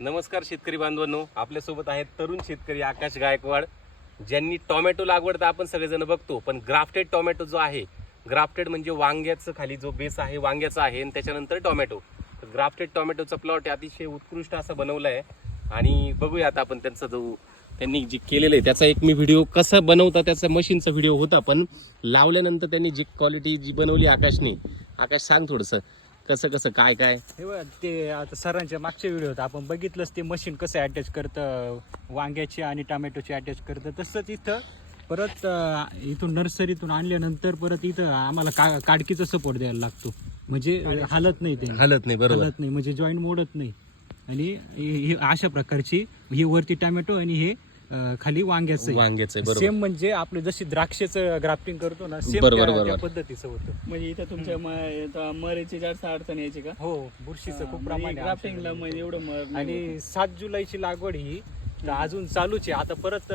नमस्कार शेतकरी बांधवांनो, आपल्यासोबत आहेत तरुण शेतकरी आकाश गायकवाड, ज्यांनी टोमॅटो लागवड तर आपण सगळेजण बघतो, पण ग्राफ्टेड टोमॅटो जो आहे, ग्राफ्टेड म्हणजे वांग्याचं खाली जो बेस आहे वांग्याचा आहे आणि त्याच्यानंतर टोमॅटो. तर ग्राफ्टेड टोमॅटोचा प्लॉट अतिशय उत्कृष्ट असा बनवला आहे आणि बघूया आता आपण त्यांचा जो त्यांनी जे केलेलं आहे त्याचा एक मी व्हिडिओ कसा बनवता त्याचा मशीनचा व्हिडिओ होता, पण लावल्यानंतर त्यांनी जी क्वालिटी जी बनवली आकाशने. आकाश सांग थोडंसं कसं कसं काय काय. हे बघ, ते आता सरांच्या मागच्या व्हिडिओत आपण बघितलंच ते मशीन कसं अटॅच करतं वांग्याची आणि टोमॅटोची अटॅच करतं. तसंच इथं परत इथून नर्सरीतून आणल्यानंतर परत इथं आम्हाला काडकीचा सपोर्ट द्यायला लागतो, म्हणजे हालत नाही ते, हलत नाही, बरोबर हालत नाही म्हणजे जॉईंट मोडत नाही. आणि ही अशा प्रकारची ही वरती टोमॅटो आणि हे खाली वांग्याचं बरोबर. सेम म्हणजे आपलं जशी द्राक्षाचं ग्राफ्टिंग करतो ना, सेम त्या पद्धतीचं होतं. म्हणजे इथं तुमच्या मरीची जास्त अडचण यायची का? हो, बुरशीचं खूप प्रमाण आहे ग्राफ्टिंगला म्हणजे एवढं मर आणि 7 जुलैची लागवड ही तर अजून चालूच आहे. आता परत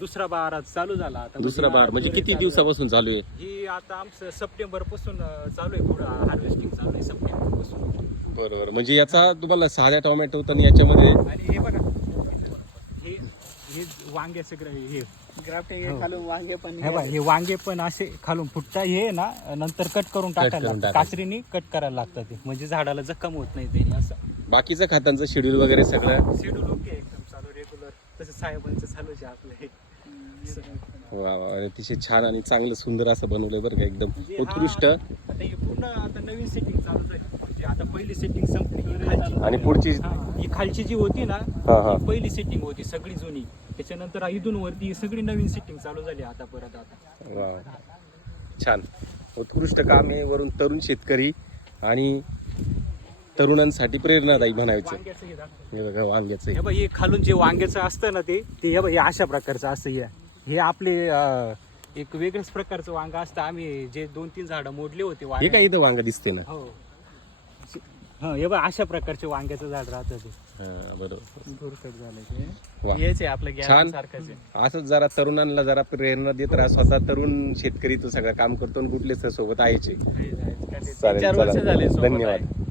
दुसरा बहार चालू झाला. आता दुसरा बार म्हणजे किती दिवसापासून चालू आहे? ही आता आमचं सप्टेंबर पासून चालू आहे, पुढं हार्वेस्टिंग चालू आहे सप्टेंबर पासून. बरोबर, म्हणजे याचा तुम्हाला साध्या टोमॅटो तर याच्यामध्ये आणि हे बघा, हे वांग्याचं हे ग्राफ्टिंग खालून वांगे पण हे बघा, हे वांगे पण असे खालून फुटता हे ना नंतर कट करून टाकायला लागतं, कात्रीने कट करायला लागतं ते, म्हणजे झाडाला जखम होत नाही ते. असं बाकीचं खातांचं शेड्यूल वगैरे सगळं शेड्यूल ओके एकदम चालू रेग्युलर, तसं साहेबांचं चालूच आहे आपलं हे. वा वा, अतिशय छान आणि चांगलं सुंदर असं बनवलंय बरं का, एकदम म्हणजे उत्कृष्ट. आता ही पूर्ण आता नवीन सेटिंग चालू झाली, म्हणजे आता पहिली सेटिंग संपली ही खालची. आणि पुढची ही खालची जी होती ना, ही पहिली सेटिंग होती सगळी जुनी. त्याच्यानंतर इथून वरती सगळी नवीन सेटिंग चालू झाली आता परत. आता वा, छान उत्कृष्ट काम आहे. वरून तरुण शेतकरी आणि तरुणांसाठी प्रेरणादायी म्हणायचं. वांग्याचं हे दाखव. हे बघा वांग्याचं हे बघ, हे खालून जे वांग्याचं असतं ना ते हे बघ, हे अशा प्रकारचं असं हे आपले एक वेगळ्याच प्रकारचं वांग असतं. आम्ही जे 2-3 झाडं मोडले होते हे वांगे. काय इथं वांग दिसते ना. हो, हे बघ अशा प्रकारचे वांग्याचं झाड राहतं ते. हा, बरोबर. भुरकट झालं ते. वा. हेच आहे आपलं छान. गॅस सारखंच आहे. असंच जरा तरुणांना जरा प्रेरणा देत राहा. स्वतः तरुण शेतकरी तो सगळं काम करतो आणि कुठलेच सोबत यायचे. तीन चालेल, 4 वर्ष चला. झाले सोबत आहे. धन्यवाद.